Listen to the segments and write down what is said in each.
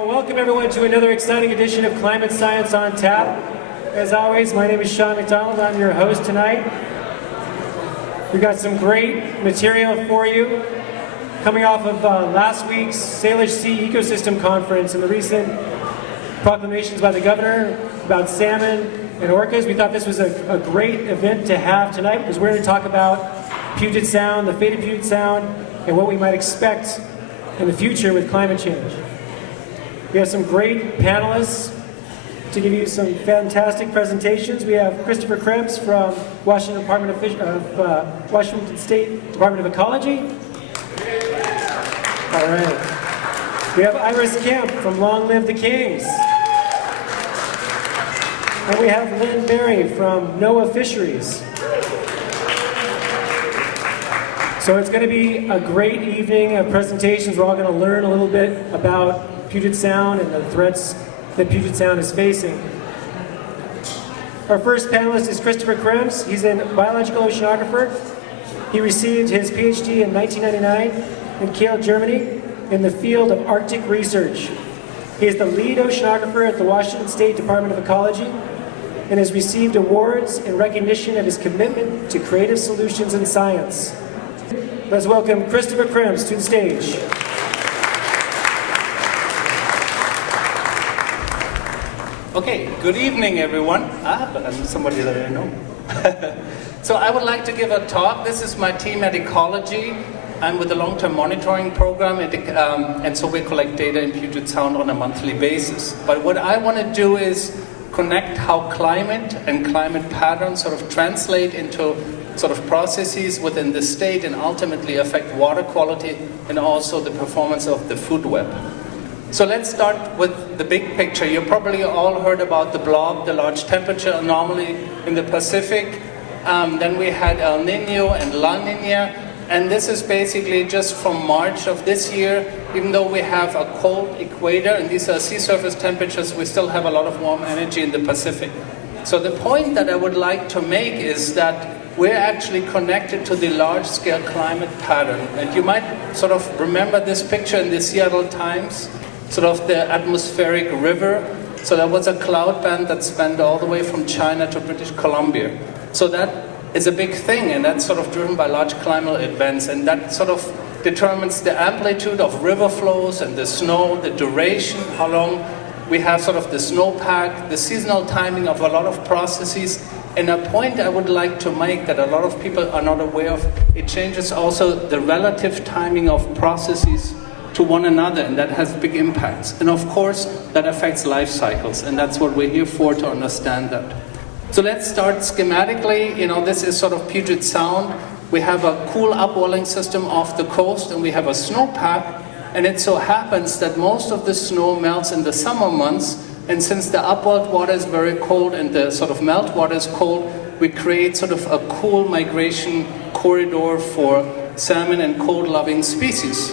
Well, welcome everyone to another exciting edition of Climate Science on Tap. As always, my name is McDonald. I'm your host tonight. We've got some great material for you coming off of last week's Salish Sea Ecosystem Conference and the recent proclamations by the governor about salmon and orcas. We thought this was a great event to have tonight because we're going to talk about Puget Sound, the fate of Puget Sound, and what we might expect in the future with climate change. We have some great panelists to give you some fantastic presentations. We have Christopher Krembs from Washington State Department of Ecology. All right. We have Kemp from Long Live the Kings. And we have Lynne Barre from NOAA Fisheries. So it's going to be a great evening of presentations. We're all going to learn a little bit about Puget Sound and the threats that Puget Sound is facing. Our first panelist is Christopher Krembs. He's a biological oceanographer. He received his PhD in 1999 in Kiel, Germany, in the field of Arctic research. He is the lead oceanographer at the Washington State Department of Ecology and has received awards in recognition of his commitment to creative solutions in science. Let's welcome Christopher Krembs to the stage. Okay, good evening everyone. But I'm somebody that I know. So I would like to give a talk. This is my team at Ecology. I'm with the long-term monitoring program, and so we collect data in Puget Sound on a monthly basis. But what I want to do is connect how climate and climate patterns sort of translate into sort of processes within the state and ultimately affect water quality and also the performance of the food web. So let's start with the big picture. You probably all heard about the blob, the large temperature anomaly in the Pacific. Then we had El Nino and La Nina. And this is basically just from March of this year. Even though we have a cold equator and these are sea surface temperatures, we still have a lot of warm energy in the Pacific. So the point that I would like to make is that we're actually connected to the large-scale climate pattern. And you might sort of remember this picture in the Seattle Times, sort of the atmospheric river. So there was a cloud band that spanned all the way from China to British Columbia. So that is a big thing, and that's sort of driven by large climate events, and that sort of determines the amplitude of river flows and the snow, the duration, how long we have sort of the snowpack, the seasonal timing of a lot of processes. And a point I would like to make that a lot of people are not aware of, it changes also the relative timing of processes to one another, and that has big impacts. And of course, that affects life cycles, and that's what we're here for, to understand that. So let's start schematically. This is sort of Puget Sound. We have a cool upwelling system off the coast, and we have a snowpack, and it so happens that most of the snow melts in the summer months. And since the upwelled water is very cold and the sort of melt water is cold, we create sort of a cool migration corridor for salmon and cold-loving species.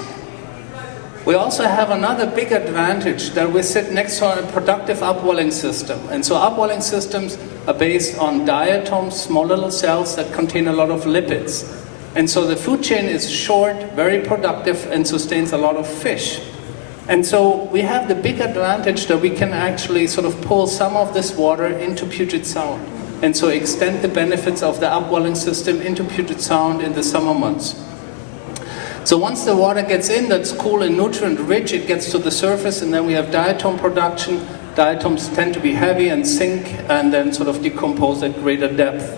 We also have another big advantage that we sit next to a productive upwelling system. And so upwelling systems are based on diatoms, small little cells that contain a lot of lipids. And so the food chain is short, very productive, and sustains a lot of fish. And so we have the big advantage that we can actually sort of pull some of this water into Puget Sound, and so extend the benefits of the upwelling system into Puget Sound in the summer months. So once the water gets in, that's cool and nutrient rich, it gets to the surface, and then we have diatom production. Diatoms tend to be heavy and sink and then sort of decompose at greater depth.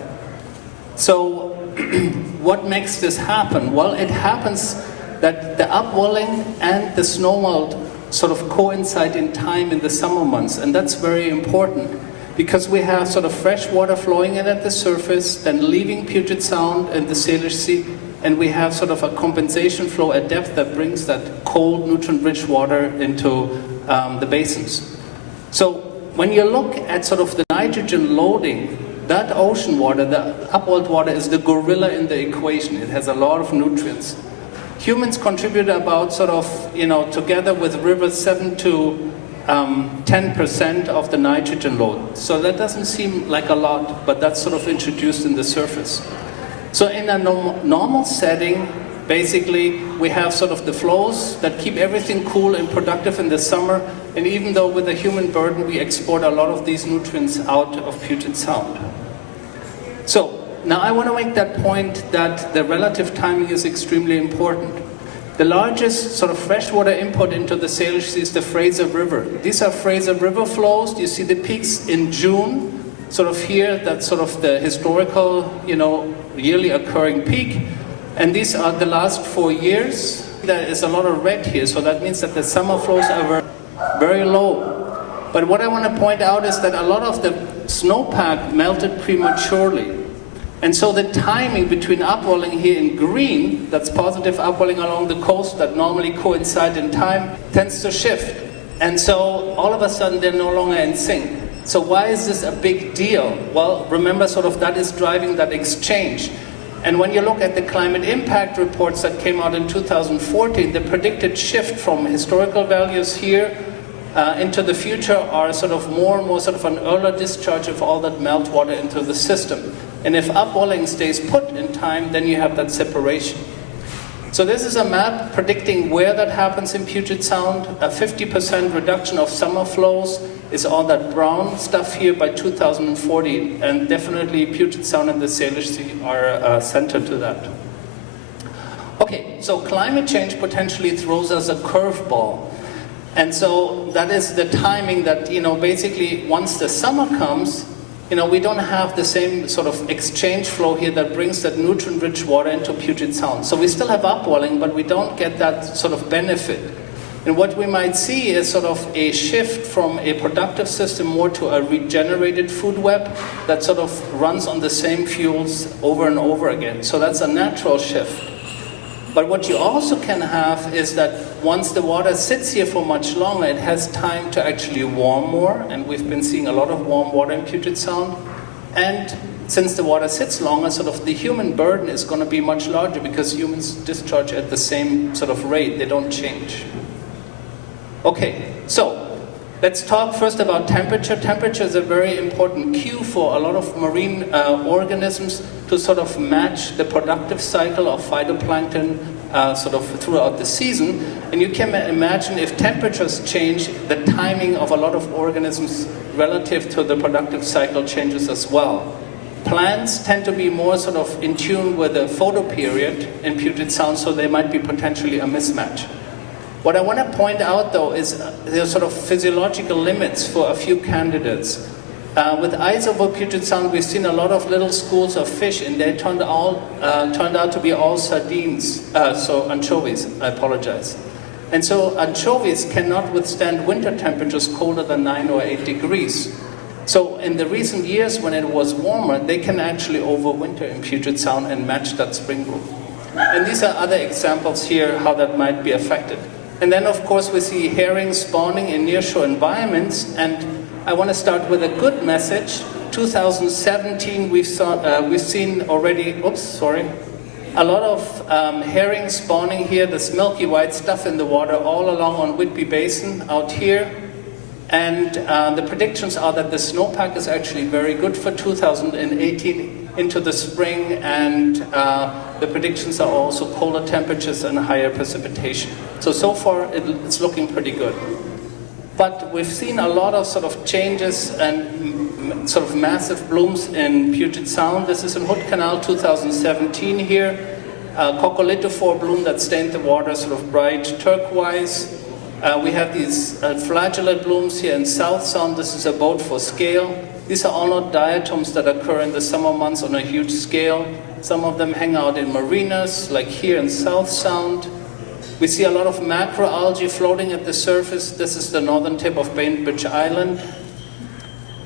So what makes this happen? Well, it happens that the upwelling and the snowmelt sort of coincide in time in the summer months, and that's very important because we have sort of fresh water flowing in at the surface, then leaving Puget Sound and the Salish Sea, and we have sort of a compensation flow at depth that brings that cold, nutrient-rich water into the basins. So when you look at sort of the nitrogen loading, that ocean water, the upwelled water, is the gorilla in the equation. It has a lot of nutrients. Humans contribute about sort of, together with rivers, 7 to 10% of the nitrogen load. So that doesn't seem like a lot, but that's sort of introduced in the surface. So in a normal setting, Basically, we have sort of the flows that keep everything cool and productive in the summer, and even though with a human burden, we export a lot of these nutrients out of Puget Sound. So, now I want to make that point that the relative timing is extremely important. The largest sort of freshwater input into the Salish Sea is the Fraser River. These are Fraser River flows. You see the peaks in June, sort of here, that's sort of the historical, yearly occurring peak. And these are the last 4 years. There is a lot of red here, so that means that the summer flows are very, very low. But what I want to point out is that a lot of the snowpack melted prematurely. And so the timing between upwelling here in green, that's positive upwelling along the coast that normally coincide in time, tends to shift. And so all of a sudden they're no longer in sync. So why is this a big deal? Well, remember sort of that is driving that exchange. And when you look at the climate impact reports that came out in 2014, the predicted shift from historical values here into the future are sort of more and more sort of an earlier discharge of all that meltwater into the system. And if upwelling stays put in time, then you have that separation. So this is a map predicting where that happens in Puget Sound. A 50% reduction of summer flows is all that brown stuff here by 2040. And definitely Puget Sound and the Salish Sea are centered to that. Okay, so climate change potentially throws us a curveball. And so that is the timing that, basically once the summer comes, we don't have the same sort of exchange flow here that brings that nutrient-rich water into Puget Sound. So we still have upwelling, but we don't get that sort of benefit. And what we might see is sort of a shift from a productive system more to a regenerated food web that sort of runs on the same fuels over and over again. So that's a natural shift. But what you also can have is that once the water sits here for much longer, it has time to actually warm more, and we've been seeing a lot of warm water in Puget Sound. And since the water sits longer, sort of the human burden is going to be much larger because humans discharge at the same sort of rate, they don't change. Okay, so let's talk first about temperature. Temperature is a very important cue for a lot of marine organisms to sort of match the productive cycle of phytoplankton sort of throughout the season. And you can imagine if temperatures change, the timing of a lot of organisms relative to the productive cycle changes as well. Plants tend to be more sort of in tune with the photoperiod in Puget Sound, so they might be potentially a mismatch. What I want to point out, though, is there are sort of physiological limits for a few candidates. With ice over Puget Sound, we've seen a lot of little schools of fish, and they turned out to be all sardines, so anchovies, I apologize. And so anchovies cannot withstand winter temperatures colder than 9 or 8 degrees. So in the recent years, when it was warmer, they can actually overwinter in Puget Sound and match that spring bloom. And these are other examples here how that might be affected. And then, of course, we see herring spawning in nearshore environments. And I want to start with a good message. 2017, we've seen already, a lot of herring spawning here, this milky white stuff in the water all along on Whidbey Basin out here. And the predictions are that the snowpack is actually very good for 2018 into the spring, and the predictions are also colder temperatures and higher precipitation. So far it's looking pretty good. But we've seen a lot of sort of changes and sort of massive blooms in Puget Sound. This is in Hood Canal 2017 here. Coccolithophore bloom that stained the water sort of bright turquoise. We have these flagellate blooms here in South Sound. This is a boat for scale. These are all not diatoms that occur in the summer months on a huge scale. Some of them hang out in marinas, like here in South Sound. We see a lot of macroalgae floating at the surface. This is the northern tip of Bainbridge Island.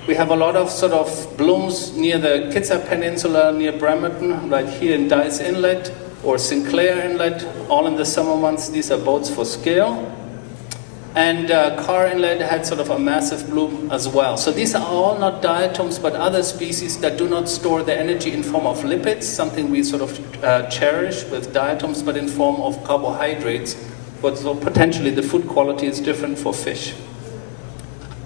We have a lot of sort of blooms near the Kitsap Peninsula, near Bremerton, right here in Dice Inlet or Sinclair Inlet, all in the summer months. These are boats for scale. And Carr Inlet had sort of a massive bloom as well. So these are all not diatoms, but other species that do not store the energy in form of lipids, something we sort of cherish with diatoms, but in form of carbohydrates. But so potentially the food quality is different for fish.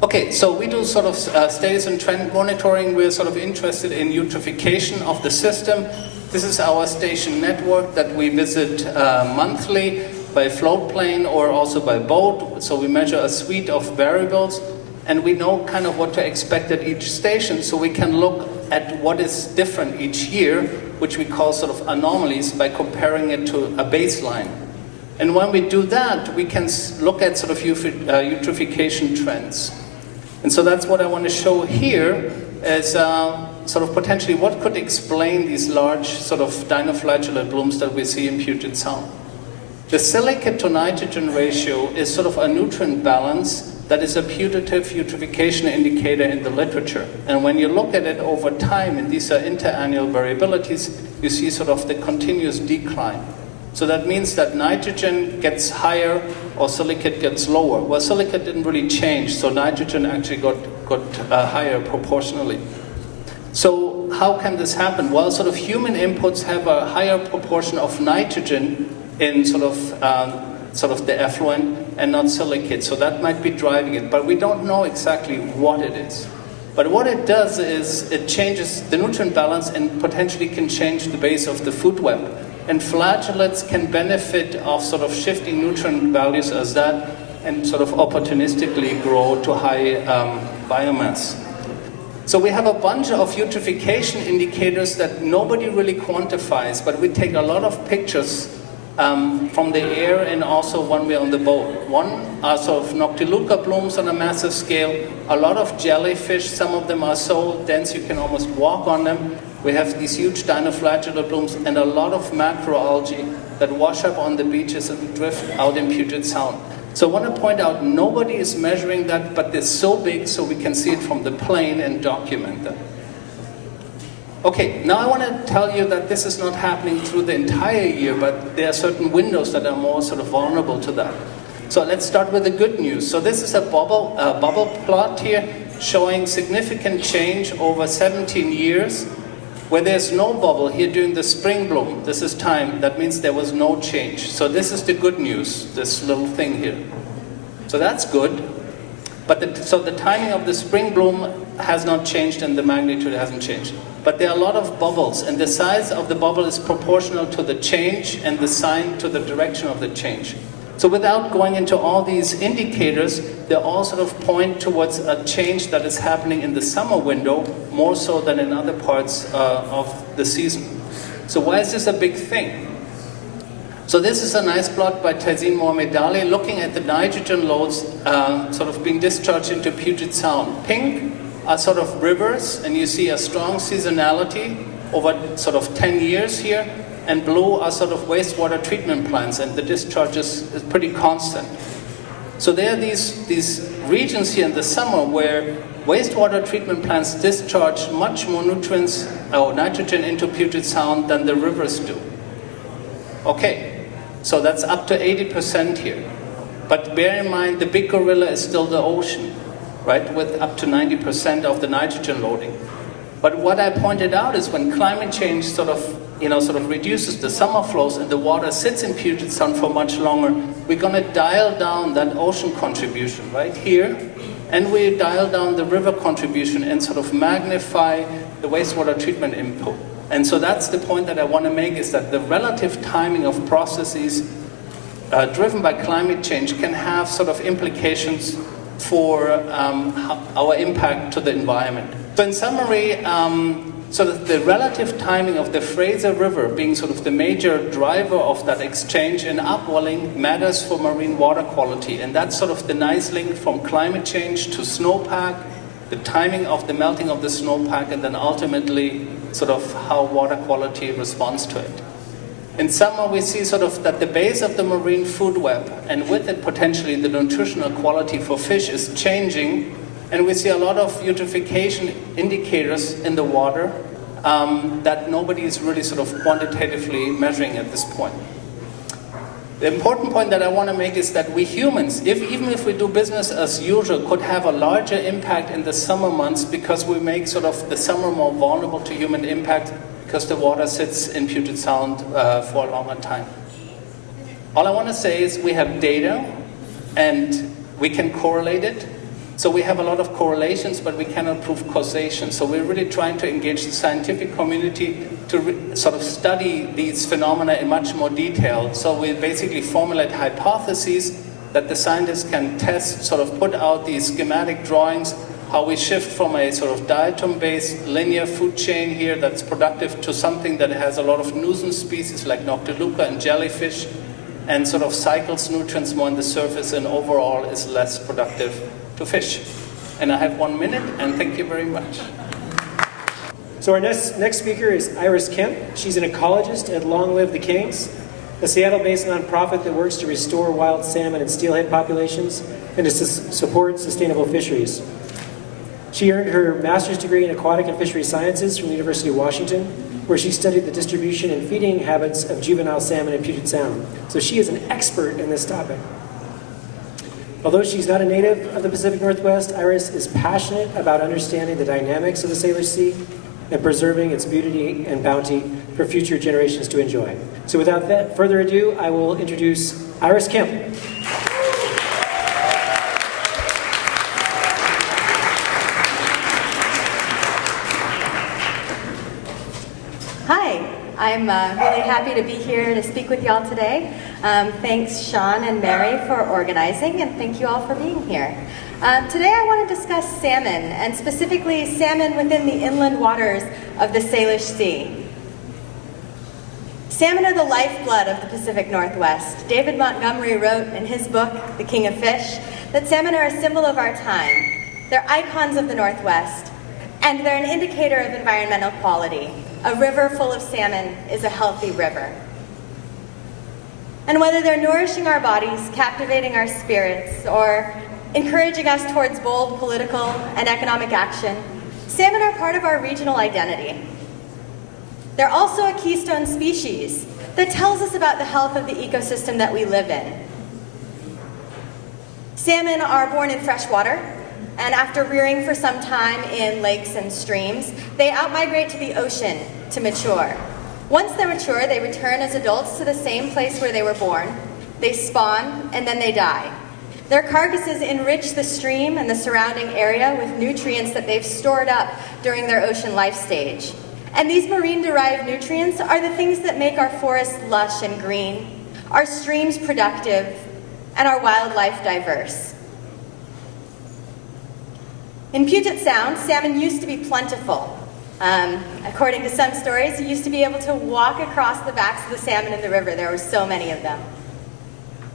Okay, so we do sort of studies and trend monitoring. We're sort of interested in eutrophication of the system. This is our station network that we visit monthly by float plane or also by boat. So we measure a suite of variables, and we know kind of what to expect at each station, so we can look at what is different each year, which we call sort of anomalies, by comparing it to a baseline. And when we do that, we can look at sort of eutrophication trends. And so that's what I want to show here, is sort of potentially what could explain these large sort of dinoflagellate blooms that we see in Puget Sound. The silicate to nitrogen ratio is sort of a nutrient balance that is a putative eutrophication indicator in the literature. And when you look at it over time, and these are interannual variabilities, you see sort of the continuous decline. So that means that nitrogen gets higher or silicate gets lower. Well, silicate didn't really change, so nitrogen actually got higher proportionally. So how can this happen? Well, sort of human inputs have a higher proportion of nitrogen in sort of the effluent and not silicate. So that might be driving it, but we don't know exactly what it is. But what it does is it changes the nutrient balance and potentially can change the base of the food web. And flagellates can benefit of sort of shifting nutrient values as that and sort of opportunistically grow to high biomass. So we have a bunch of eutrophication indicators that nobody really quantifies, but we take a lot of pictures from the air and also when we're on the boat. One are sort of Noctiluca blooms on a massive scale, a lot of jellyfish, some of them are so dense you can almost walk on them. We have these huge dinoflagellate blooms and a lot of macroalgae that wash up on the beaches and drift out in Puget Sound. So I want to point out, nobody is measuring that, but they're so big so we can see it from the plane and document them. Okay, now I want to tell you that this is not happening through the entire year, but there are certain windows that are more sort of vulnerable to that. So let's start with the good news. So this is a bubble plot here showing significant change over 17 years. Where there's no bubble here during the spring bloom, this is time, that means there was no change. So this is the good news, this little thing here. So that's good. But so the timing of the spring bloom has not changed and the magnitude hasn't changed. But there are a lot of bubbles, and the size of the bubble is proportional to the change and the sign to the direction of the change. So without going into all these indicators, they all sort of point towards a change that is happening in the summer window, more so than in other parts of the season. So why is this a big thing? So this is a nice plot by Tazeen Mohamedali looking at the nitrogen loads sort of being discharged into Puget Sound. Pink are sort of rivers, and you see a strong seasonality over sort of 10 years here. And blue are sort of wastewater treatment plants, and the discharge is pretty constant. So there are these regions here in the summer where wastewater treatment plants discharge much more nutrients or nitrogen into Puget Sound than the rivers do. Okay, so that's up to 80% here. But bear in mind, the big gorilla is still the ocean, right, with up to 90% of the nitrogen loading. But what I pointed out is when climate change sort of reduces the summer flows and the water sits in Puget Sound for much longer, we're going to dial down that ocean contribution right here, and we dial down the river contribution and sort of magnify the wastewater treatment input. And so that's the point that I want to make, is that the relative timing of processes driven by climate change can have sort of implications for our impact to the environment. So in summary, sort of the relative timing of the Fraser River being sort of the major driver of that exchange and upwelling matters for marine water quality. And that's sort of the nice link from climate change to snowpack, the timing of the melting of the snowpack, and then ultimately sort of how water quality responds to it. In summer, we see sort of that the base of the marine food web, and with it potentially the nutritional quality for fish, is changing. And we see a lot of eutrophication indicators in the water that nobody is really sort of quantitatively measuring at this point. The important point that I want to make is that we humans, even if we do business as usual, could have a larger impact in the summer months because we make sort of the summer more vulnerable to human impact because the water sits in Puget Sound for a longer time. All I want to say is we have data and we can correlate it. So we have a lot of correlations, but we cannot prove causation. So we're really trying to engage the scientific community to sort of study these phenomena in much more detail. So we basically formulate hypotheses that the scientists can test, sort of put out these schematic drawings, how we shift from a sort of diatom-based linear food chain here that's productive to something that has a lot of nuisance species like Noctiluca and jellyfish, and sort of cycles nutrients more in the surface and overall is less productive to fish. And I have 1 minute, and thank you very much. So our next speaker is Iris Kemp. She's an ecologist at Long Live the Kings, a Seattle-based nonprofit that works to restore wild salmon and steelhead populations and to support sustainable fisheries. She earned her master's degree in aquatic and fishery sciences from the University of Washington, where she studied the distribution and feeding habits of juvenile salmon in Puget Sound. So she is an expert in this topic. Although she's not a native of the Pacific Northwest, Iris is passionate about understanding the dynamics of the Salish Sea and preserving its beauty and bounty for future generations to enjoy. So without further ado, I will introduce Iris Kemp. Hi, I'm really happy to be here to speak with y'all today. Thanks Sean and Mary for organizing, and thank you all for being here. Today I want to discuss salmon, and specifically salmon within the inland waters of the Salish Sea. Salmon are the lifeblood of the Pacific Northwest. David Montgomery wrote in his book, The King of Fish, that salmon are a symbol of our time. They're icons of the Northwest, and they're an indicator of environmental quality. A river full of salmon is a healthy river. And whether they're nourishing our bodies, captivating our spirits, or encouraging us towards bold political and economic action, salmon are part of our regional identity. They're also a keystone species that tells us about the health of the ecosystem that we live in. Salmon are born in fresh water, and after rearing for some time in lakes and streams, they outmigrate to the ocean to mature. Once they're mature, they return as adults to the same place where they were born. They spawn, and then they die. Their carcasses enrich the stream and the surrounding area with nutrients that they've stored up during their ocean life stage. And these marine-derived nutrients are the things that make our forests lush and green, our streams productive, and our wildlife diverse. In Puget Sound, salmon used to be plentiful. According to some stories, you used to be able to walk across the backs of the salmon in the river. There were so many of them.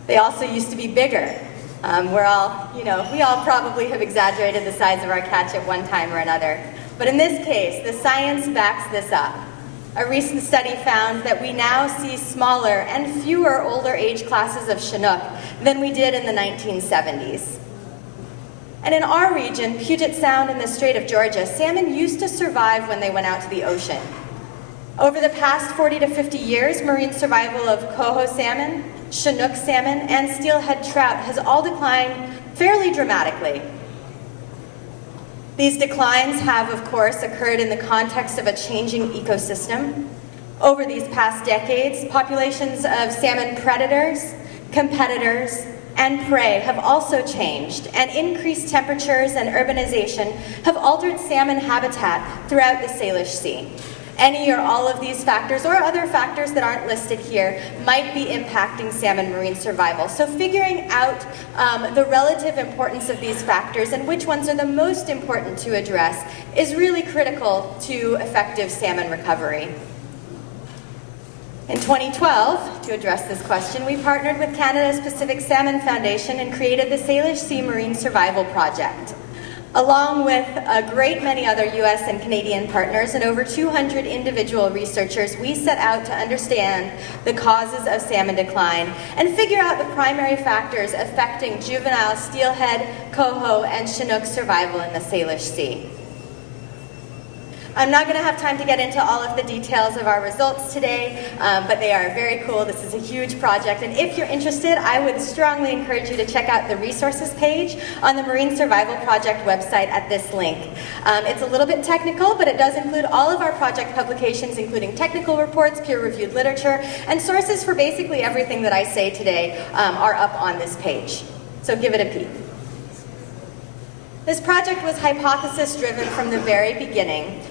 They also used to be bigger. We all probably have exaggerated the size of our catch at one time or another. But in this case, the science backs this up. A recent study found that we now see smaller and fewer older age classes of Chinook than we did in the 1970s. And in our region, Puget Sound and the Strait of Georgia, salmon used to survive when they went out to the ocean. Over the past 40 to 50 years, marine survival of coho salmon, Chinook salmon, and steelhead trout has all declined fairly dramatically. These declines have, of course, occurred in the context of a changing ecosystem. Over these past decades, populations of salmon predators, competitors, and prey have also changed, and increased temperatures and urbanization have altered salmon habitat throughout the Salish Sea. Any or all of these factors, or other factors that aren't listed here, might be impacting salmon marine survival. So figuring out the relative importance of these factors and which ones are the most important to address is really critical to effective salmon recovery. In 2012, to address this question, we partnered with Canada's Pacific Salmon Foundation and created the Salish Sea Marine Survival Project. Along with a great many other US and Canadian partners and over 200 individual researchers, we set out to understand the causes of salmon decline and figure out the primary factors affecting juvenile steelhead, coho, and Chinook survival in the Salish Sea. I'm not going to have time to get into all of the details of our results today, but they are very cool. This is a huge project, and if you're interested, I would strongly encourage you to check out the resources page on the Marine Survival Project website at this link. It's a little bit technical, but it does include all of our project publications, including technical reports, peer-reviewed literature, and sources for basically everything that I say today are up on this page. So give it a peek. This project was hypothesis-driven from the very beginning.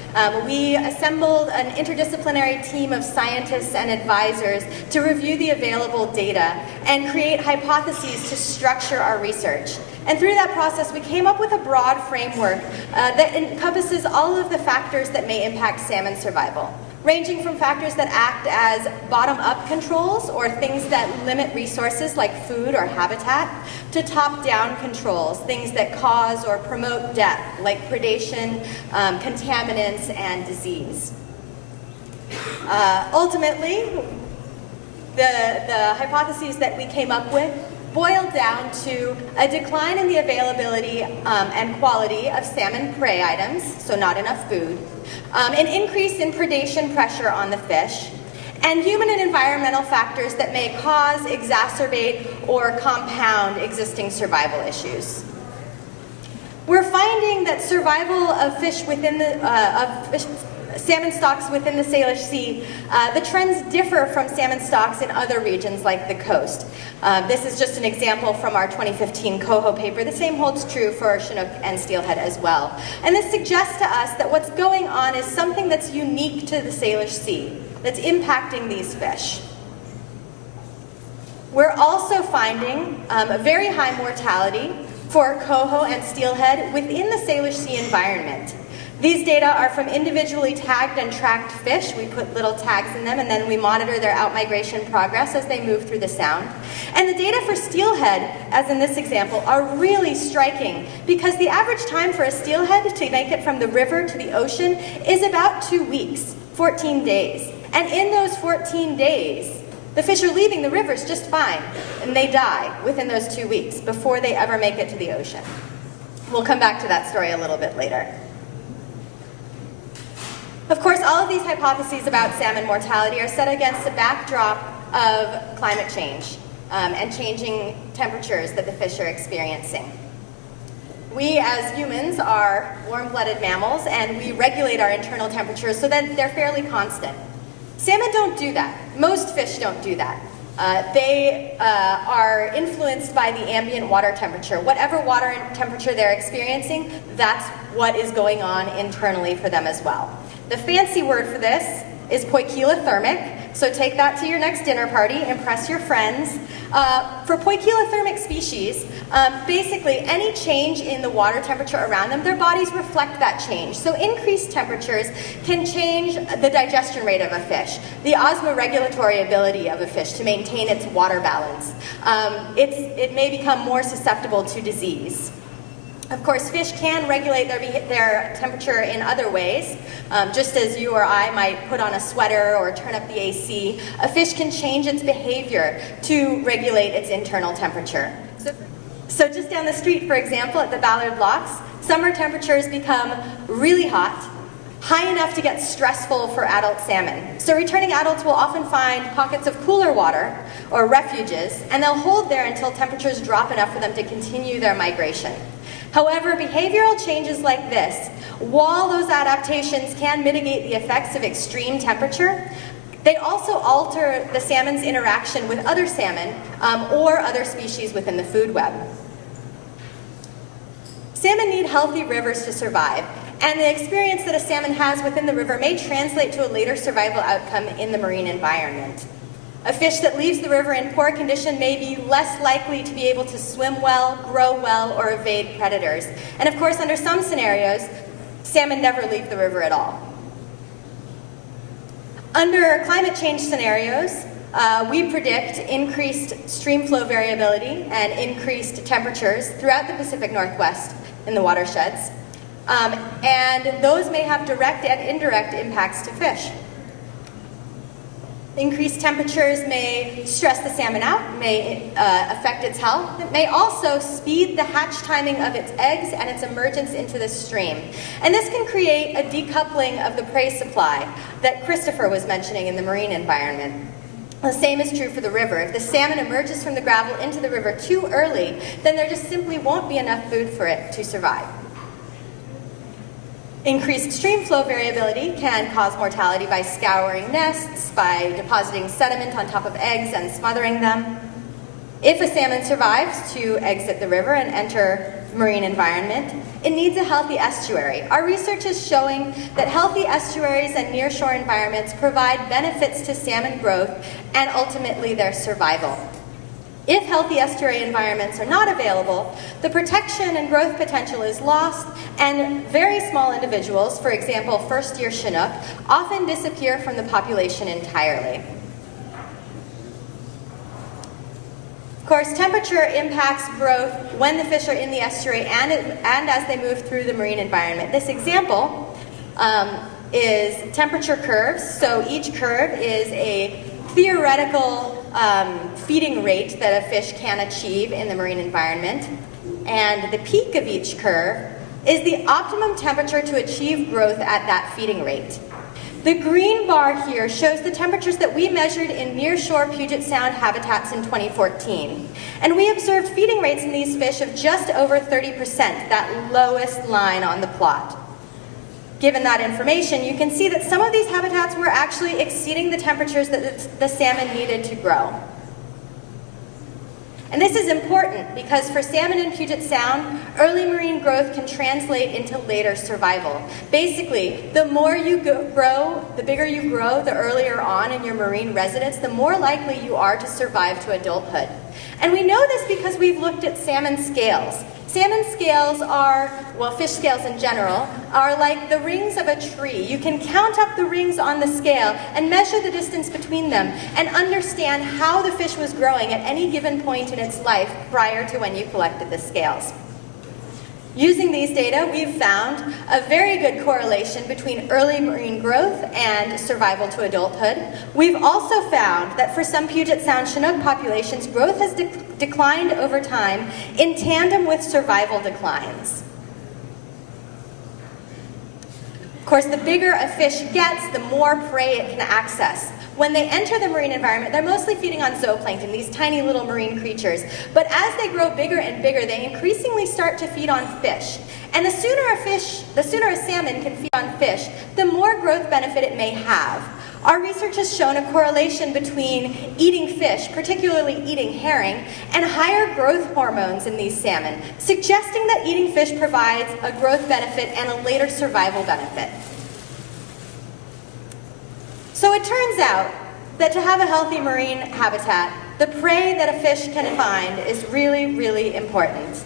We assembled an interdisciplinary team of scientists and advisors to review the available data and create hypotheses to structure our research. And through that process, we came up with a broad framework that encompasses all of the factors that may impact salmon survival, ranging from factors that act as bottom-up controls, or things that limit resources like food or habitat, to top-down controls, things that cause or promote death, like predation, contaminants, and disease. Ultimately, the hypotheses that we came up with boiled down to a decline in the availability and quality of salmon prey items, so not enough food, an increase in predation pressure on the fish, and human and environmental factors that may cause, exacerbate, or compound existing survival issues. We're finding that survival of fish within salmon stocks within the Salish Sea, the trends differ from salmon stocks in other regions like the coast. This is just an example from our 2015 Coho paper. The same holds true for Chinook and steelhead as well. And this suggests to us that what's going on is something that's unique to the Salish Sea, that's impacting these fish. We're also finding a very high mortality for coho and steelhead within the Salish Sea environment. These data are from individually tagged and tracked fish. We put little tags in them, and then we monitor their outmigration progress as they move through the sound. And the data for steelhead, as in this example, are really striking, because the average time for a steelhead to make it from the river to the ocean is about 2 weeks, 14 days. And in those 14 days, the fish are leaving the rivers just fine, and they die within those 2 weeks before they ever make it to the ocean. We'll come back to that story a little bit later. Of course, all of these hypotheses about salmon mortality are set against a backdrop of climate change and changing temperatures that the fish are experiencing. We as humans are warm-blooded mammals, and we regulate our internal temperatures so that they're fairly constant. Salmon don't do that. Most fish don't do that. They are influenced by the ambient water temperature. Whatever water temperature they're experiencing, that's what is going on internally for them as well. The fancy word for this is poikilothermic, so take that to your next dinner party, impress your friends. For poikilothermic species, basically any change in the water temperature around them, their bodies reflect that change. So increased temperatures can change the digestion rate of a fish, the osmoregulatory ability of a fish to maintain its water balance. It may become more susceptible to disease. Of course, fish can regulate their temperature in other ways. Just as you or I might put on a sweater or turn up the AC, a fish can change its behavior to regulate its internal temperature. So just down the street, for example, at the Ballard Locks, summer temperatures become really hot, high enough to get stressful for adult salmon. So returning adults will often find pockets of cooler water or refuges, and they'll hold there until temperatures drop enough for them to continue their migration. However, behavioral changes like this, while those adaptations can mitigate the effects of extreme temperature, they also alter the salmon's interaction with other salmon or other species within the food web. Salmon need healthy rivers to survive, and the experience that a salmon has within the river may translate to a later survival outcome in the marine environment. A fish that leaves the river in poor condition may be less likely to be able to swim well, grow well, or evade predators. And of course, under some scenarios, salmon never leave the river at all. Under climate change scenarios, we predict increased stream flow variability and increased temperatures throughout the Pacific Northwest in the watersheds. And those may have direct and indirect impacts to fish. Increased temperatures may stress the salmon out, may affect its health. It may also speed the hatch timing of its eggs and its emergence into the stream. And this can create a decoupling of the prey supply that Christopher was mentioning in the marine environment. The same is true for the river. If the salmon emerges from the gravel into the river too early, then there just simply won't be enough food for it to survive. Increased stream flow variability can cause mortality by scouring nests, by depositing sediment on top of eggs and smothering them. If a salmon survives to exit the river and enter marine environment, it needs a healthy estuary. Our research is showing that healthy estuaries and nearshore environments provide benefits to salmon growth and ultimately their survival. If healthy estuary environments are not available, the protection and growth potential is lost, and very small individuals, for example, first-year Chinook, often disappear from the population entirely. Of course, temperature impacts growth when the fish are in the estuary and as they move through the marine environment. This example is temperature curves. So each curve is a theoretical feeding rate that a fish can achieve in the marine environment. And the peak of each curve is the optimum temperature to achieve growth at that feeding rate. The green bar here shows the temperatures that we measured in nearshore Puget Sound habitats in 2014. And we observed feeding rates in these fish of just over 30%, that lowest line on the plot. Given that information, you can see that some of these habitats were actually exceeding the temperatures that the salmon needed to grow. And this is important because for salmon in Puget Sound, early marine growth can translate into later survival. Basically, the more you grow, the bigger you grow, the earlier on in your marine residence, the more likely you are to survive to adulthood. And we know this because we've looked at salmon scales. Salmon scales are, well, fish scales in general, are like the rings of a tree. You can count up the rings on the scale and measure the distance between them and understand how the fish was growing at any given point in its life prior to when you collected the scales. Using these data, we've found a very good correlation between early marine growth and survival to adulthood. We've also found that for some Puget Sound Chinook populations, growth has declined over time in tandem with survival declines. Of course, the bigger a fish gets, the more prey it can access. When they enter the marine environment, they're mostly feeding on zooplankton, these tiny little marine creatures. But as they grow bigger and bigger, they increasingly start to feed on fish. And the sooner a salmon can feed on fish, the more growth benefit it may have. Our research has shown a correlation between eating fish, particularly eating herring, and higher growth hormones in these salmon, suggesting that eating fish provides a growth benefit and a later survival benefit. So it turns out that to have a healthy marine habitat, the prey that a fish can find is really, really important.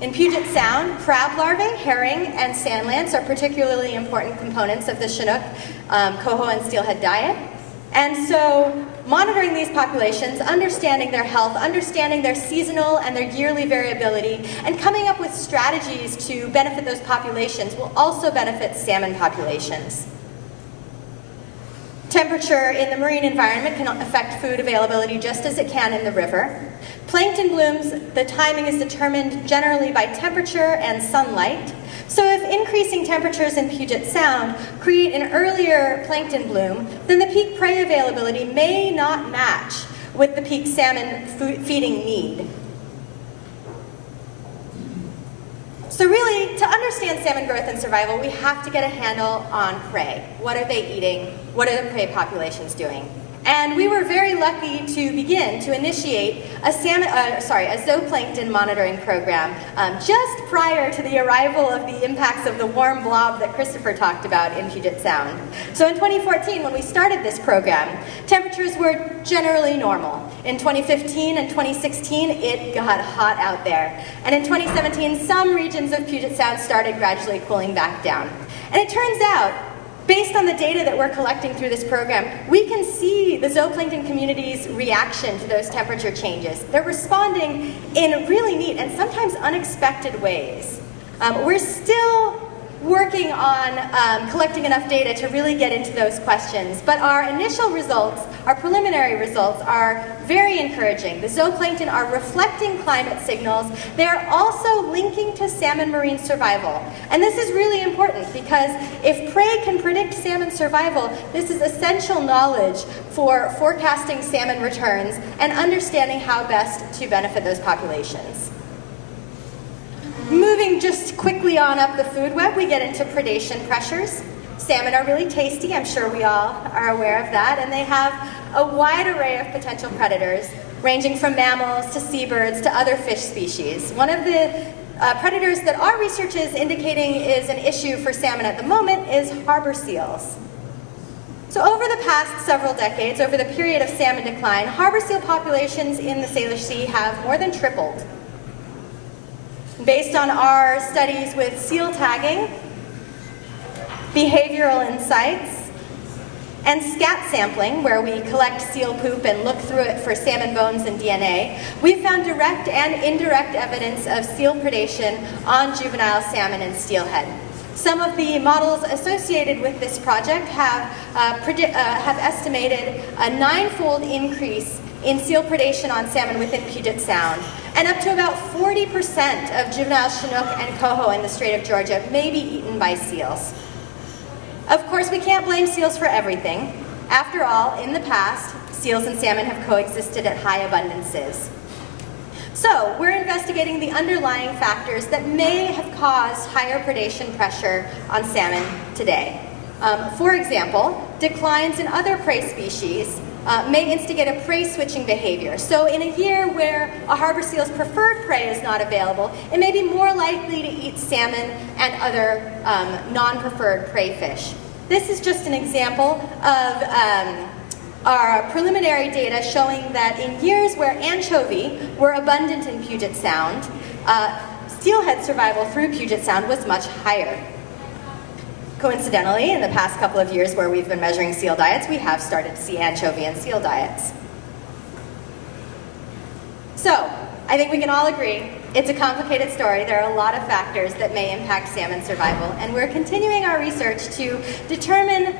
In Puget Sound, crab larvae, herring, and sand lance are particularly important components of the Chinook, coho, and steelhead diet. And so monitoring these populations, understanding their health, understanding their seasonal and their yearly variability, and coming up with strategies to benefit those populations will also benefit salmon populations. Temperature in the marine environment can affect food availability just as it can in the river. Plankton blooms, the timing is determined generally by temperature and sunlight. So if increasing temperatures in Puget Sound create an earlier plankton bloom, then the peak prey availability may not match with the peak salmon feeding need. So really, to understand salmon growth and survival, we have to get a handle on prey. What are they eating? What are the prey populations doing? And we were very lucky to begin to initiate a zooplankton monitoring program just prior to the arrival of the impacts of the warm blob that Christopher talked about in Puget Sound. So in 2014, when we started this program, temperatures were generally normal. In 2015 and 2016, it got hot out there. And in 2017, some regions of Puget Sound started gradually cooling back down. And it turns out, based on the data that we're collecting through this program, we can see the zooplankton community's reaction to those temperature changes. They're responding in really neat and sometimes unexpected ways. We're still working on collecting enough data to really get into those questions, but our initial results, our preliminary results, are very encouraging. The zooplankton are reflecting climate signals. They are also linking to salmon marine survival. And this is really important because if prey can predict salmon survival, this is essential knowledge for forecasting salmon returns and understanding how best to benefit those populations. Moving just quickly on up the food web, we get into predation pressures. Salmon are really tasty, I'm sure we all are aware of that, and they have a wide array of potential predators, ranging from mammals to seabirds to other fish species. One of the predators that our research is indicating is an issue for salmon at the moment is harbor seals. So over the past several decades, over the period of salmon decline, harbor seal populations in the Salish Sea have more than tripled. Based on our studies with seal tagging, behavioral insights, and scat sampling, where we collect seal poop and look through it for salmon bones and DNA, we've found direct and indirect evidence of seal predation on juvenile salmon and steelhead. Some of the models associated with this project have estimated a 9-fold increase in seal predation on salmon within Puget Sound, and up to about 40% of juvenile Chinook and coho in the Strait of Georgia may be eaten by seals. Of course, we can't blame seals for everything. After all, in the past, seals and salmon have coexisted at high abundances. So, we're investigating the underlying factors that may have caused higher predation pressure on salmon today. For example, declines in other prey species may instigate a prey-switching behavior. So in a year where a harbor seal's preferred prey is not available, it may be more likely to eat salmon and other non-preferred prey fish. This is just an example of our preliminary data showing that in years where anchovy were abundant in Puget Sound, steelhead survival through Puget Sound was much higher. Coincidentally, in the past couple of years where we've been measuring seal diets, we have started to see anchovy and seal diets. So, I think we can all agree, it's a complicated story. There are a lot of factors that may impact salmon survival, and we're continuing our research to determine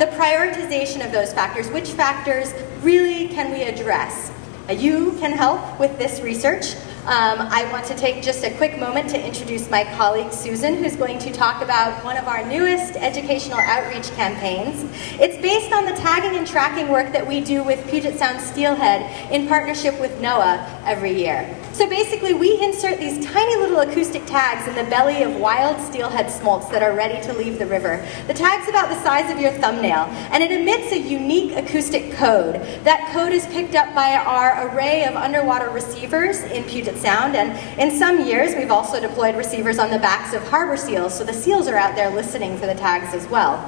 the prioritization of those factors. Which factors really can we address? You can help with this research. I want to take just a quick moment to introduce my colleague Susan, who's going to talk about one of our newest educational outreach campaigns. It's based on the tagging and tracking work that we do with Puget Sound steelhead in partnership with NOAA every year. So basically, we insert these tiny little acoustic tags in the belly of wild steelhead smolts that are ready to leave the river. The tag's about the size of your thumbnail, and it emits a unique acoustic code. That code is picked up by our array of underwater receivers in Puget Sound, and in some years, we've also deployed receivers on the backs of harbor seals, so the seals are out there listening for the tags as well.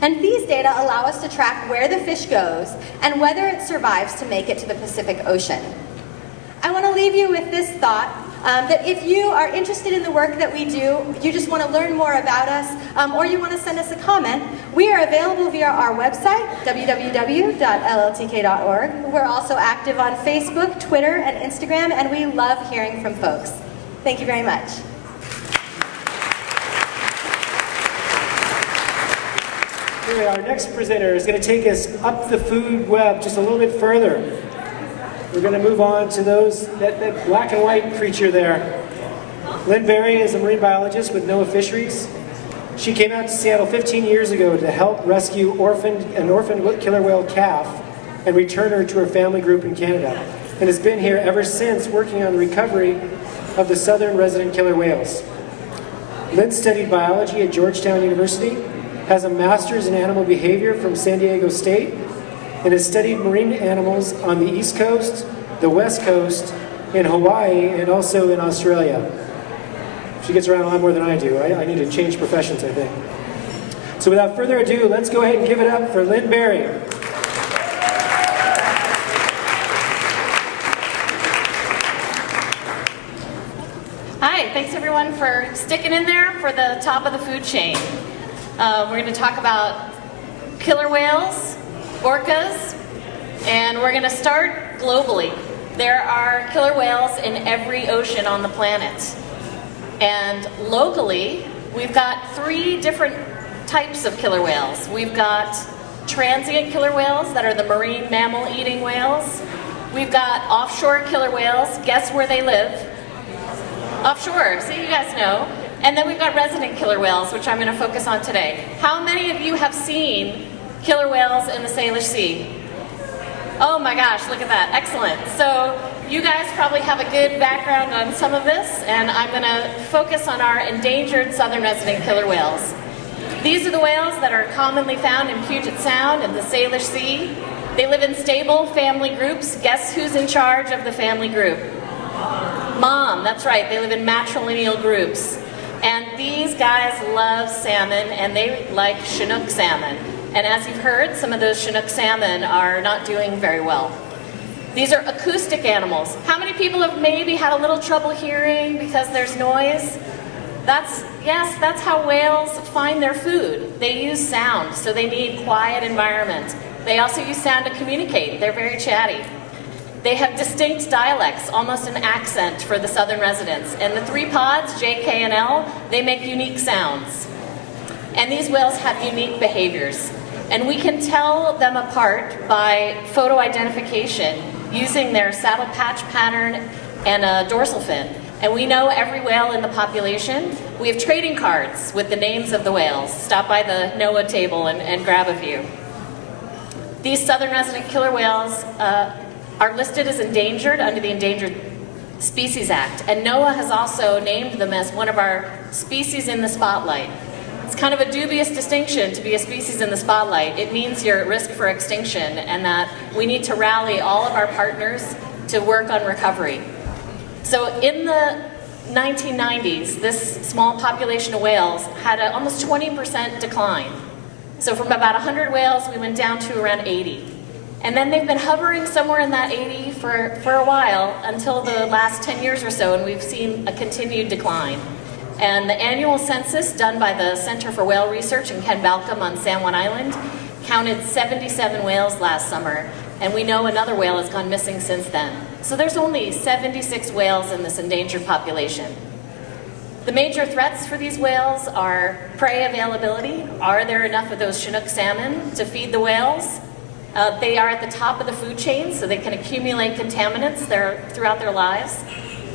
And these data allow us to track where the fish goes and whether it survives to make it to the Pacific Ocean. I want to leave you with this thought, that if you are interested in the work that we do, you just want to learn more about us, or you want to send us a comment, we are available via our website, www.lltk.org. We're also active on Facebook, Twitter, and Instagram, and we love hearing from folks. Thank you very much. Anyway, our next presenter is going to take us up the food web just a little bit further. We're going to move on to that black and white creature there. Lynne Barre is a marine biologist with NOAA Fisheries. She came out to Seattle 15 years ago to help rescue an orphaned killer whale calf and return her to her family group in Canada, and has been here ever since working on the recovery of the southern resident killer whales. Lynne studied biology at Georgetown University, has a master's in animal behavior from San Diego State, and has studied marine animals on the East Coast, the West Coast, in Hawaii, and also in Australia. She gets around a lot more than I do. I need to change professions, I think. So without further ado, let's go ahead and give it up for Lynne Barre. Hi, thanks everyone for sticking in there for the top of the food chain. We're going to talk about killer whales, orcas, and we're going to start globally. There are killer whales in every ocean on the planet. And locally, we've got 3 different types of killer whales. We've got transient killer whales that are the marine mammal-eating whales. We've got offshore killer whales. Guess where they live? Offshore, so you guys know. And then we've got resident killer whales, which I'm going to focus on today. How many of you have seen killer whales in the Salish Sea? Oh my gosh, look at that. Excellent. So you guys probably have a good background on some of this, and I'm going to focus on our endangered southern resident killer whales. These are the whales that are commonly found in Puget Sound and the Salish Sea. They live in stable family groups. Guess who's in charge of the family group? Mom, that's right, they live in matrilineal groups. And these guys love salmon, and they like Chinook salmon. And as you've heard, some of those Chinook salmon are not doing very well. These are acoustic animals. How many people have maybe had a little trouble hearing because there's noise? Yes, that's how whales find their food. They use sound, so they need quiet environment. They also use sound to communicate. They're very chatty. They have distinct dialects, almost an accent for the southern residents. And the three pods, J, K, and L, they make unique sounds. And these whales have unique behaviors. And we can tell them apart by photo identification using their saddle patch pattern and a dorsal fin. And we know every whale in the population. We have trading cards with the names of the whales. Stop by the NOAA table and grab a few. These southern resident killer whales are listed as endangered under the Endangered Species Act, and NOAA has also named them as one of our species in the spotlight. It's kind of a dubious distinction to be a species in the spotlight. It means you're at risk for extinction, and that we need to rally all of our partners to work on recovery. So in the 1990s, this small population of whales had an almost 20% decline. So from about 100 whales, we went down to around 80. And then they've been hovering somewhere in that 80 for a while until the last 10 years or so, and we've seen a continued decline. And the annual census done by the Center for Whale Research in Ken Balcom on San Juan Island counted 77 whales last summer, and we know another whale has gone missing since then. So there's only 76 whales in this endangered population. The major threats for these whales are prey availability. Are there enough of those Chinook salmon to feed the whales? They are at the top of the food chain, so they can accumulate contaminants throughout their lives.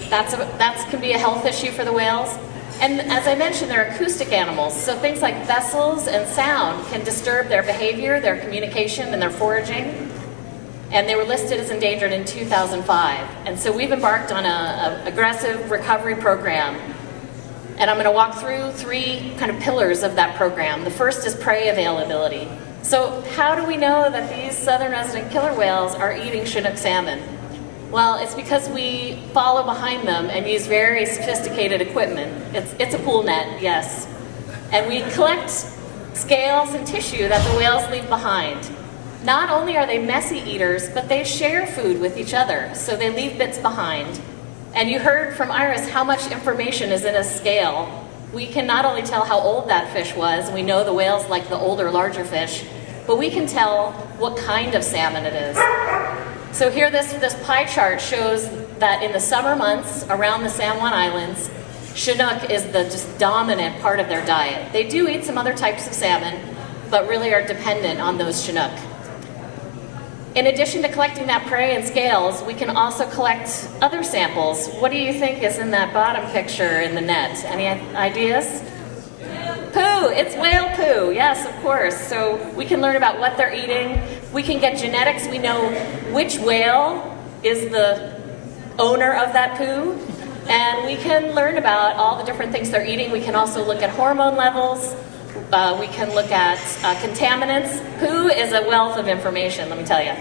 That can be a health issue for the whales. And as I mentioned, they're acoustic animals, so things like vessels and sound can disturb their behavior, their communication, and their foraging. And they were listed as endangered in 2005. And so we've embarked on an aggressive recovery program. And I'm going to walk through three kind of pillars of that program. The first is prey availability. So how do we know that these southern resident killer whales are eating Chinook salmon? Well, it's because we follow behind them and use very sophisticated equipment. It's a pool net, yes. And we collect scales and tissue that the whales leave behind. Not only are they messy eaters, but they share food with each other, so they leave bits behind. And you heard from Iris how much information is in a scale. We can not only tell how old that fish was, we know the whales like the older, larger fish, but we can tell what kind of salmon it is. So here this pie chart shows that in the summer months around the San Juan Islands, Chinook is the just dominant part of their diet. They do eat some other types of salmon, but really are dependent on those Chinook. In addition to collecting that prey and scales, we can also collect other samples. What do you think is in that bottom picture in the net? Any ideas? Poo! It's whale poo, yes, of course. So we can learn about what they're eating. We can get genetics. We know which whale is the owner of that poo. And we can learn about all the different things they're eating. We can also look at hormone levels. We can look at contaminants. Poo is a wealth of information, let me tell you.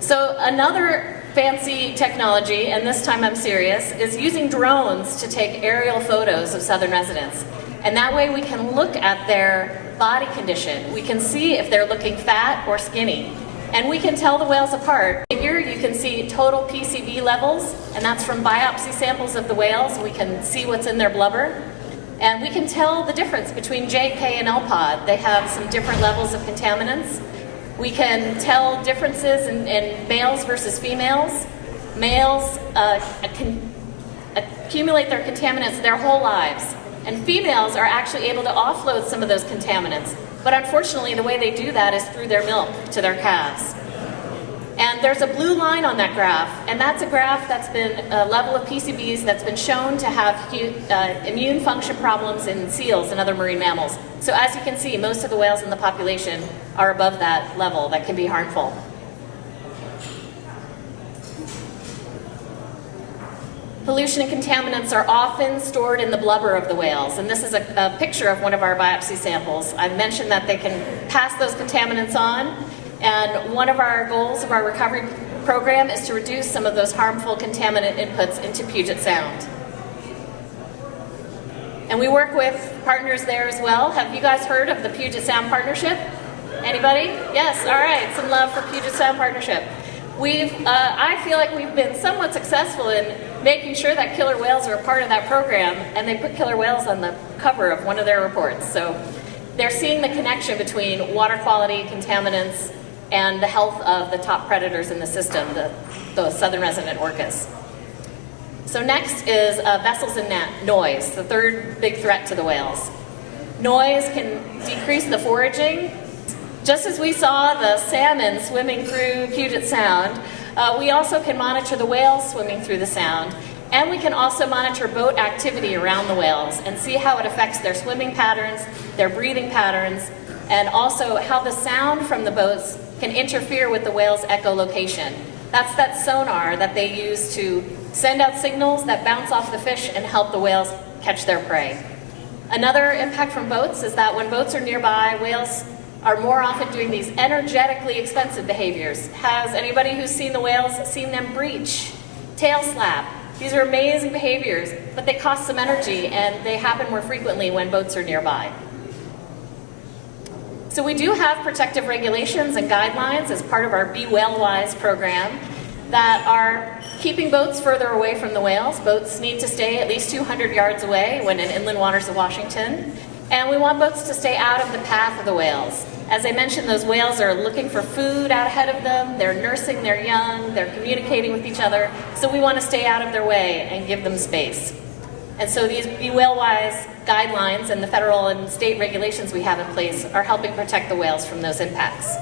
So another fancy technology, and this time I'm serious, is using drones to take aerial photos of southern residents. And that way we can look at their body condition. We can see if they're looking fat or skinny. And we can tell the whales apart. Here you can see total PCB levels, and that's from biopsy samples of the whales. We can see what's in their blubber. And we can tell the difference between J, K, and L pod. They have some different levels of contaminants. We can tell differences in males versus females. Males accumulate their contaminants their whole lives. And females are actually able to offload some of those contaminants. But unfortunately, the way they do that is through their milk to their calves. And there's a blue line on that graph, and that's a graph that's been a level of PCBs that's been shown to have immune function problems in seals and other marine mammals. So as you can see, most of the whales in the population are above that level that can be harmful. Pollution and contaminants are often stored in the blubber of the whales, and this is a picture of one of our biopsy samples. I mentioned that they can pass those contaminants on, And one of our goals of our recovery program is to reduce some of those harmful contaminant inputs into Puget Sound. And we work with partners there as well. Have you guys heard of the Puget Sound Partnership? Anybody? Yes, all right, some love for Puget Sound Partnership. I feel like we've been somewhat successful in making sure that killer whales are a part of that program, and they put killer whales on the cover of one of their reports. So they're seeing the connection between water quality, contaminants, and the health of the top predators in the system, the southern resident orcas. So next is vessels and noise, the third big threat to the whales. Noise can decrease the foraging. Just as we saw the salmon swimming through Puget Sound, we also can monitor the whales swimming through the sound, and we can also monitor boat activity around the whales and see how it affects their swimming patterns, their breathing patterns, and also how the sound from the boats can interfere with the whale's echolocation. That's that sonar that they use to send out signals that bounce off the fish and help the whales catch their prey. Another impact from boats is that when boats are nearby, whales are more often doing these energetically expensive behaviors. Has anybody who's seen the whales seen them breach, tail slap? These are amazing behaviors, but they cost some energy, and they happen more frequently when boats are nearby. So we do have protective regulations and guidelines as part of our Be Whale Wise program that are keeping boats further away from the whales. Boats need to stay at least 200 yards away when in inland waters of Washington. And we want boats to stay out of the path of the whales. As I mentioned, those whales are looking for food out ahead of them, they're nursing their young, they're communicating with each other, so we want to stay out of their way and give them space. And so these Be Whale Wise guidelines and the federal and state regulations we have in place are helping protect the whales from those impacts.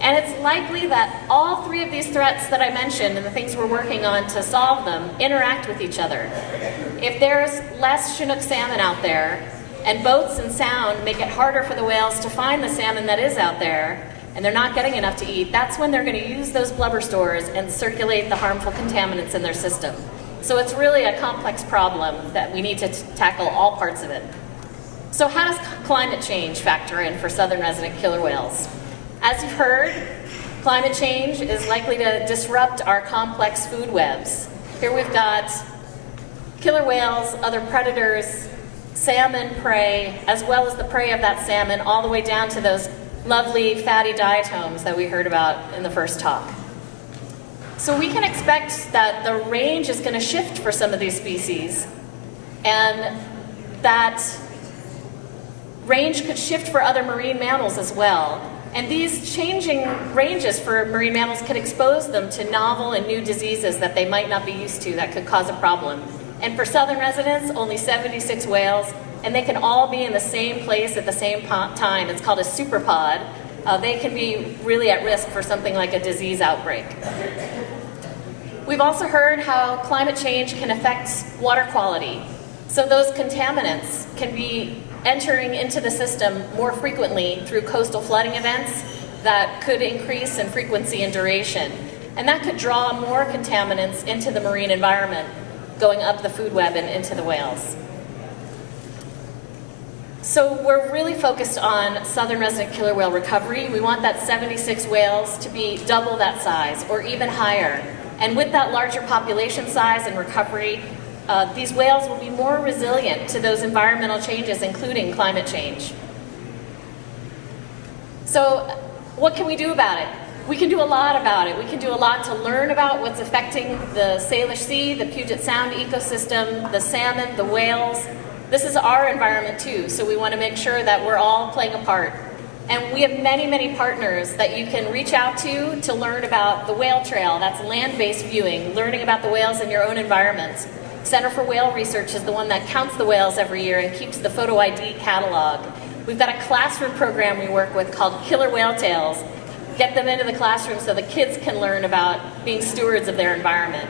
And it's likely that all three of these threats that I mentioned and the things we're working on to solve them interact with each other. If there's less Chinook salmon out there, and boats and sound make it harder for the whales to find the salmon that is out there, and they're not getting enough to eat, that's when they're going to use those blubber stores and circulate the harmful contaminants in their system. So it's really a complex problem that we need to tackle all parts of it. So how does climate change factor in for southern resident killer whales? As you've heard, climate change is likely to disrupt our complex food webs. Here we've got killer whales, other predators, salmon prey, as well as the prey of that salmon, all the way down to those lovely fatty diatoms that we heard about in the first talk. So we can expect that the range is going to shift for some of these species, and that range could shift for other marine mammals as well. And these changing ranges for marine mammals could expose them to novel and new diseases that they might not be used to that could cause a problem. And for southern residents, only 76 whales, and they can all be in the same place at the same time. It's called a superpod. They can be really at risk for something like a disease outbreak. We've also heard how climate change can affect water quality. So those contaminants can be entering into the system more frequently through coastal flooding events that could increase in frequency and duration. And that could draw more contaminants into the marine environment, going up the food web and into the whales. So we're really focused on southern resident killer whale recovery. We want that 76 whales to be double that size or even higher. And with that larger population size and recovery, these whales will be more resilient to those environmental changes, including climate change. So what can we do about it? We can do a lot about it. We can do a lot to learn about what's affecting the Salish Sea, the Puget Sound ecosystem, the salmon, the whales. This is our environment too, so we want to make sure that we're all playing a part. And we have many, many partners that you can reach out to learn about the whale trail. That's land-based viewing, learning about the whales in your own environment. Center for Whale Research is the one that counts the whales every year and keeps the photo ID catalog. We've got a classroom program we work with called Killer Whale Tales. Get them into the classroom so the kids can learn about being stewards of their environment.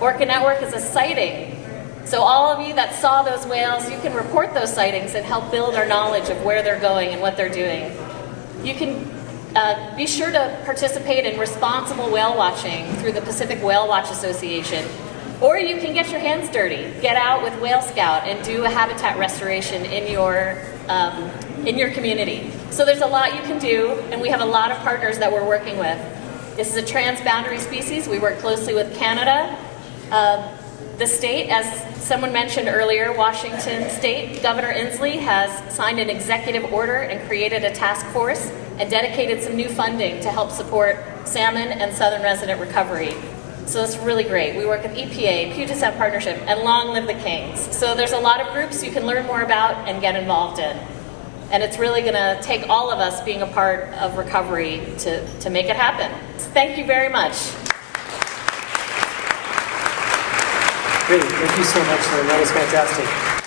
Orca Network is a sighting. So all of you that saw those whales, you can report those sightings and help build our knowledge of where they're going and what they're doing. You can be sure to participate in responsible whale watching through the Pacific Whale Watch Association. Or you can get your hands dirty. Get out with Whale Scout and do a habitat restoration in your community. So there's a lot you can do, and we have a lot of partners that we're working with. This is a transboundary species. We work closely with Canada. The state, as someone mentioned earlier, Washington State, Governor Inslee has signed an executive order and created a task force and dedicated some new funding to help support salmon and southern resident recovery. So it's really great. We work with EPA, Puget Sound Partnership, and Long Live the Kings. So there's a lot of groups you can learn more about and get involved in. And it's really going to take all of us being a part of recovery to make it happen. Thank you very much. Great, thank you so much, Lynne. That was fantastic.